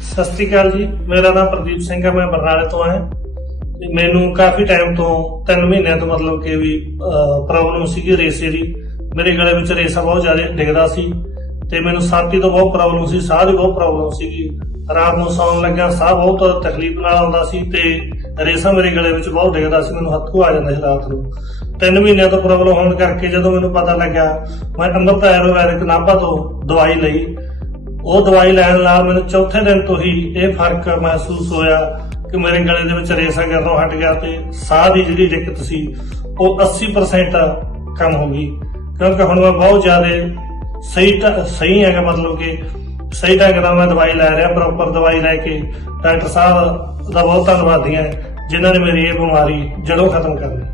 ਸਤਿ ਸ਼੍ਰੀ ਅਕਾਲ ਜੀ। ਮੇਰਾ ਨਾਮ ਪ੍ਰਦੀਪ ਸਿੰਘ ਹੈ, ਮੈਂ ਬਰਨਾਲੇ ਤੋਂ ਆਇਆ ਤੇ ਮੈਨੂੰ ਕਾਫੀ ਟਾਈਮ ਤੋਂ 3 ਮਹੀਨਿਆਂ ਤੋਂ ਮਤਲਬ ਕਿ ਵੀ ਪ੍ਰੋਬਲਮ ਸੀਗੀ ਰੇਸੇ ਦੀ। ਮੇਰੇ ਗਲੇ ਵਿੱਚ ਰੇਸਾ ਬਹੁਤ ਜ਼ਿਆਦਾ ਡਿੱਗਦਾ ਸੀ ਤੇ ਮੈਨੂੰ ਛਾਤੀ ਤੋਂ ਬਹੁਤ ਪ੍ਰੋਬਲਮ ਸੀ, ਸਾਹ ਦੀ ਬਹੁਤ ਪ੍ਰੋਬਲਮ ਸੀਗੀ। ਰਾਤ ਨੂੰ ਸੌਣ ਲੱਗਿਆ ਸਾਹ ਬਹੁਤ ਤਕਲੀਫ ਨਾਲ ਆਉਂਦਾ ਸੀ ਤੇ ਰੇਸਾ ਮੇਰੇ ਗਲੇ ਵਿੱਚ ਬਹੁਤ ਡਿੱਗਦਾ ਸੀ, ਮੈਨੂੰ ਹੱਥੋਂ ਆ ਜਾਂਦਾ ਸੀ ਰਾਤ ਨੂੰ। 3 ਮਹੀਨਿਆਂ ਤੋਂ ਪ੍ਰੋਬਲਮ ਹੋਣ ਕਰਕੇ ਜਦੋਂ ਮੈਨੂੰ ਪਤਾ ਲੱਗਾ, ਮੈਂ ਅੰਮ੍ਰਿਤ ਆਯੁਰਵੈਦਿਕ ਨਾਭਾ ਤੋਂ ਦਵਾਈ ਲਈ। ਉਹ ਦਵਾਈ ਲੈਣ ਨਾਲ ਮੈਨੂੰ ਚੌਥੇ ਦਿਨ ਤੋਂ ਹੀ ਇਹ ਫਰਕ ਮਹਿਸੂਸ ਹੋਇਆ ਕਿ ਮੇਰੇ ਗਲੇ ਦੇ ਵਿੱਚ ਰੇਸਾ ਗਿਰਨੋਂ ਹਟ ਗਿਆ ਤੇ ਸਾਹ ਦੀ ਜਿਹੜੀ ਦਿੱਕਤ ਸੀ ਉਹ 80% ਕਮ ਹੋ ਗਈ, ਕਿਉਂਕਿ ਹੁਣ ਮੈਂ ਬਹੁਤ ਜ਼ਿਆਦਾ ਸਹੀ ਹੈਗਾ, ਮਤਲਬ ਕਿ ਸਹੀ ਢੰਗ ਨਾਲ ਮੈਂ ਦਵਾਈ ਲੈ ਰਿਹਾ, ਪ੍ਰੋਪਰ ਦਵਾਈ ਲੈ ਕੇ। ਡਾਕਟਰ ਸਾਹਿਬ ਦਾ ਬਹੁਤ ਧੰਨਵਾਦੀ ਹਾਂ ਜਿਨ੍ਹਾਂ ਨੇ ਮੇਰੀ ਇਹ ਬਿਮਾਰੀ ਜੜੋਂ ਖਤਮ ਕਰ ਲਈ।